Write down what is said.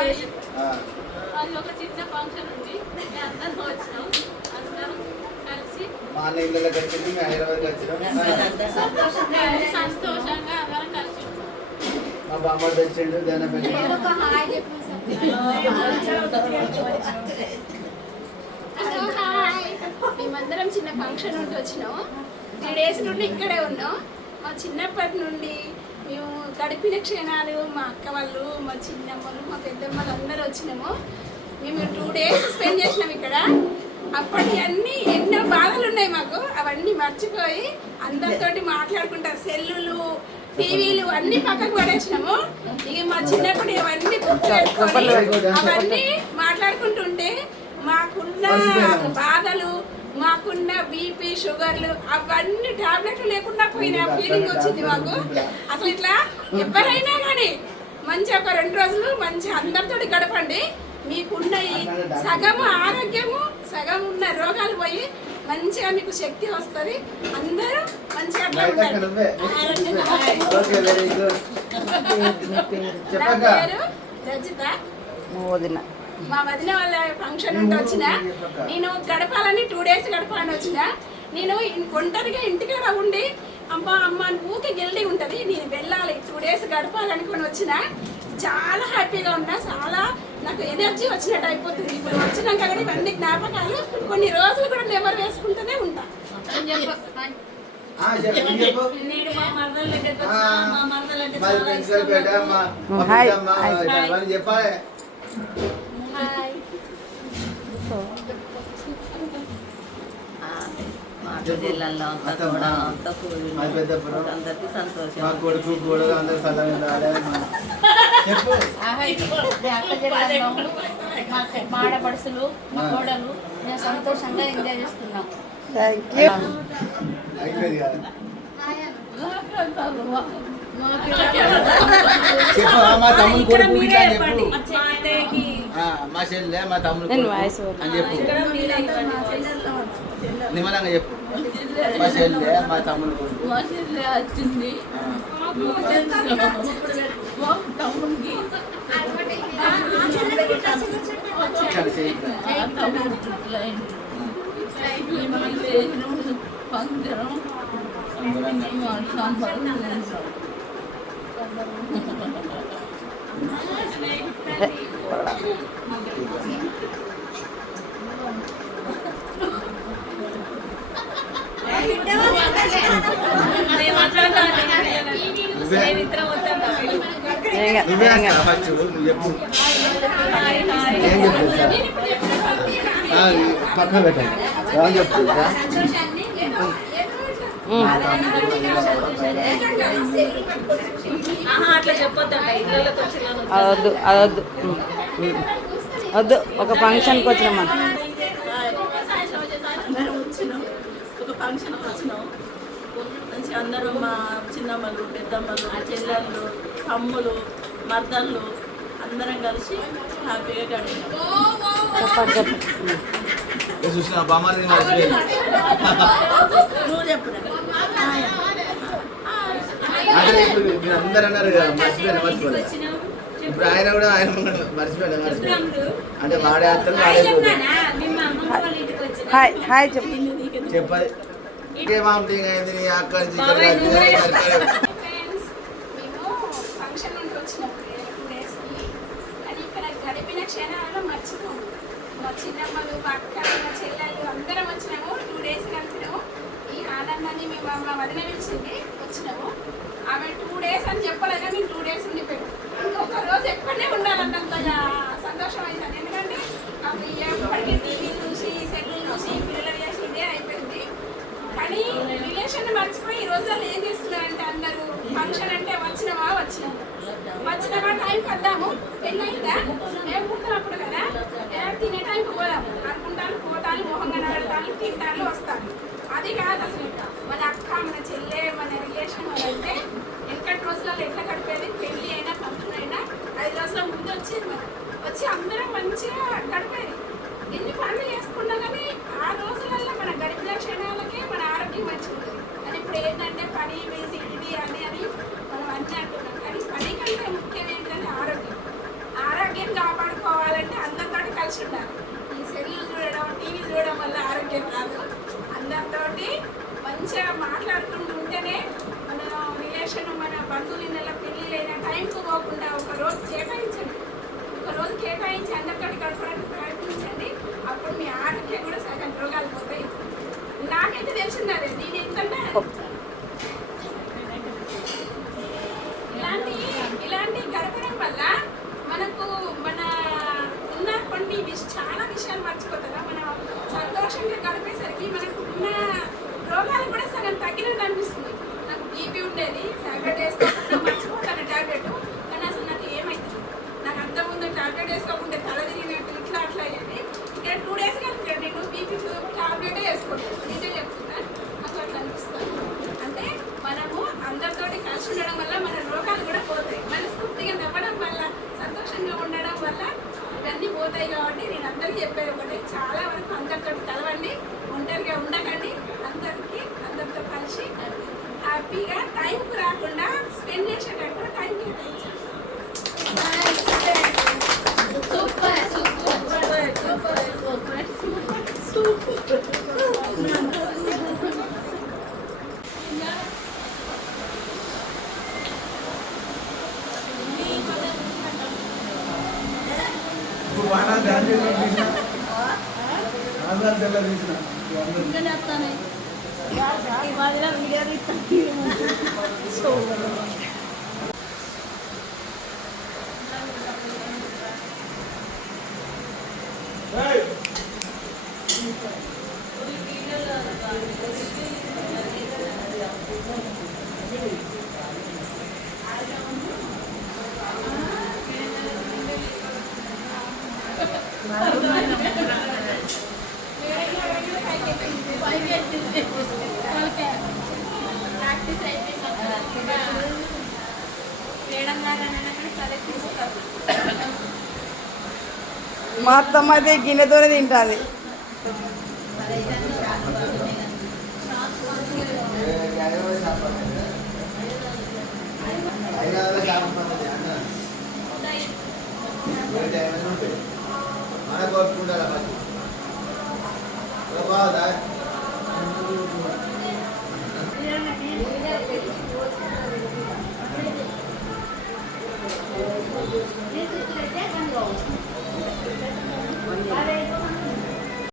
అది ఒక చిన్న ఫంక్షన్ ఉంది, అందరం వచ్చినాం, అందరం కలిసి మా అన్న ఇళ్ళకి వచ్చింది, మేము హైదరాబాద్కి వచ్చినాం, సంతోషంగా అందరం కలిసి మా బామ్మ తెచ్చిండు దాని మేమందరం చిన్న ఫంక్షన్ నుండి వచ్చినాము. 3 days నుండి ఇక్కడే ఉన్నాం. మా చిన్నప్పటి నుండి మేము గడిపిన క్షణాలు, మా అక్క వాళ్ళు, మా చిన్నమ్మలు, మా పెద్దమ్మలు అందరూ వచ్చినాము. మేము 2 days స్పెండ్ చేసినాం ఇక్కడ. అప్పటి అన్నీ ఎన్నో బాధలు ఉన్నాయి మాకు, అవన్నీ మర్చిపోయి అందరితోటి మాట్లాడుకుంటాం. సెల్లులు, టీవీలు అన్నీ పక్కకు పడేసినాము. ఇక మా చిన్నప్పుడు అవన్నీ గుర్తుపెట్టుకొని అవన్నీ మాట్లాడుకుంటుంటే మాకున్న బాధలు, మాకున్న బీపీ, షుగర్లు అవన్నీ టాబ్లెట్లు లేకుండా పోయిన ఫీలింగ్ వచ్చింది మాకు. అసలు ఇట్లా ఎవరైనా కానీ మంచి ఒక 2 రోజులు మంచి అందరితో గడపండి. మీకున్న ఈ సగము ఆరోగ్యము, సగం ఉన్న రోగాలు పోయి మంచిగా మీకు శక్తి వస్తుంది. అందరూ మంచిగా రజిత, మా వదిన వాళ్ళ ఫంక్షన్ ఉంటే వచ్చిన. నేను గడపాలని 2 days గడపాలని వచ్చిన. నేను ఒంటరిగా ఇంటికాడ ఉండి అమ్మ ఊకే గెల్లి ఉంటుంది, నేను వెళ్ళాలి 2 days గడపాలనుకొని వచ్చిన. చాలా హ్యాపీగా ఉన్నా, చాలా నాకు ఎనర్జీ వచ్చినట్టు అయిపోతుంది. ఇప్పుడు వచ్చినాక కూడా ఇవన్నీ జ్ఞాపకాలు కొన్ని రోజులు కూడా నెమరు వేసుకుంటూనే ఉంటా. చెప్పాలి. జిల్లాలో అందరికీ సంతోషం. మా కొడుకు గోడలు అందరూ మాడపడుసులు, మా కోడలు మేము సంతోషంగా ఎంజాయ్ చేస్తున్నాం. మా తమ్ముడు కొడుకు చెప్పు, మా చెల్లె మా తమ్ముడు అని చెప్పు, నిమ్మలంగా చెప్పు. మా చెల్లె మా తమ్ముడు కొడుకు వచ్చింది. తమ్ముడికి పక్కన పెట్టండి. ఏమని చెప్తుందా? అవద్దు అవద్దు వద్దు. ఒక ఫంక్షన్కి వచ్చినామా, ఒక ఫంక్షన్ వచ్చినాం. మంచి అందరూ మా చిన్నమ్మలు, పెద్దమ్మలు, చెల్లెళ్ళు, తమ్ములు, మర్దళ్ళు అందరం కలిసి హ్యాపీగా గడిపాం. చూసిన బామ్మని నువ్వు చెప్పు. అంటే ఇప్పుడు మీరు అందరు అన్నారు కదా, మర్చిపోలేదు. ఇప్పుడు ఆయన కూడా మర్చిపోయాడు. అంటే వాడే అత్తలు వాడే హాయ్ హాయ్ చెప్పు. చెప్పాలి. మేము ఫంక్షన్ నుండి వచ్చినప్పుడు 2 daysకి అది ఇక్కడ గడిపిన క్షణాలలో మర్చిపోము. మా చిన్నమ్మలు, మా అక్క, మా చెల్లెళ్ళు అందరం వచ్చినాము. 2 days కలిపినాము. ఈ ఆనందాన్ని మేము మా వదిన పిలిచింది, వచ్చినాము. ఆమె 2 days అని చెప్పలేక మేము 2 days ఉండిపోయాము. ఇంకొక రోజు ఎక్కడనే ఉండాలన్నంతగా సంతోషం అవుతుంది. ఎందుకంటే అప్పుడు ఎప్పటికీ టీవీ చూసి, సెల్లు చూసి, పిల్లలు చేసి ఇదే అయిపోయింది. కానీ రిలేషన్ మర్చిపోయి ఈ రోజుల్లో ఏం చేస్తున్నారంటే అందరూ ఫంక్షన్ అంటే వచ్చినామా టైంకి వద్దాము, పెళ్ళయిందా ఏం పుట్టినప్పుడు కదా తినే టైంకి పోదాం అనుకుంటాను, పోతాను, మొహం కనబడతాను, తింటాను, వస్తాను. అది కాదు అసలు. మన అక్క, మన చెల్లె, మన రిలేషన్ అంటే వెనకటి రోజులలో ఎట్లా గడిపేది. పెళ్ళి అయినా ఫంక్షన్ అయినా 5 రోజుల ముందు వచ్చి అందరం మంచిగా గడిపేది. ఎన్ని పనులు చేసుకున్నా కానీ ఆ రోజులలో మన గడిపిన క్షణాలకే మన ఆరోగ్యం మంచిగా ఉంటుంది. కానీ ఇప్పుడు ఏంటంటే పని, బిజీ, ఇది అని మనం అన్నీ అంటున్నాం. కానీ పని కంటే ముఖ్యం ఏంటంటే ఆరోగ్యం కాపాడు. ఎవరికి రాదు. అందరితోటి మంచిగా మాట్లాడుకుంటూ ఉంటేనే మన రిలేషన్, మన బంధువులు నెల పెళ్ళిళ్ళైన టైంకు పోకుండా ఒక రోజు కేటాయించండి. ఒక రోజు కేటాయించి అందరితో గడపడానికి ప్రయత్నించండి. అప్పుడు మీ ఆరోగ్యం కూడా సగం రోగాలు పోతాయి. నాకైతే తెలిసింది అదే. నేను ఏంటంటే ఇలాంటి గడపడం వల్ల మనకు మన ఉన్న కొన్ని చాలా విషయాలు మర్చిపోతారా. మనం సంతోషంగా గడిపేసరికి మనకు ఉన్న రోగాలు కూడా సగం తగ్గినట్టు అనిపిస్తుంది. నాకు బీపీ ఉండేది, టాబ్లెట్ వేసుకోకుండా మర్చిపోతాను టాబ్లెట్. కానీ అసలు నాకు ఏమవుతుంది, నాకు అంతకుముందు టాబ్లెట్ వేసుకోకుండా తల తిరిగినట్టు ఇట్లా అట్లా అయ్యేది. ఇక్కడ 2 days కలిపి నేను బీపీ టాబ్లెటే వేసుకోలేదు. నిజం చెప్తున్నాను, నాకు అట్లా అనిపిస్తాను. అంటే మనము అందరితోటి కలిసి ఉండడం వల్ల మన రోగాలు కూడా పోతాయి. మనస్ఫూర్తిగా నవ్వడం వల్ల, సంతోషంగా ఉండడం వల్ల ఇవన్నీ పోతాయి. కాబట్టి నేను అందరికీ చెప్పేది ఒకటి, చాలా వరకు అందరితో కలవండి, ఒంటరిగా ఉండకండి. అందరితో కలిసి హ్యాపీగా టైంకు రాకుండా స్పెండ్ చేసేటట్టు టైం కేటాయించండి. ప్రాక్టీస్ మా అత్తమ్మ అయితే గిన్నెతోనే తింటుంది. మన కోరుకుంటారా బాగా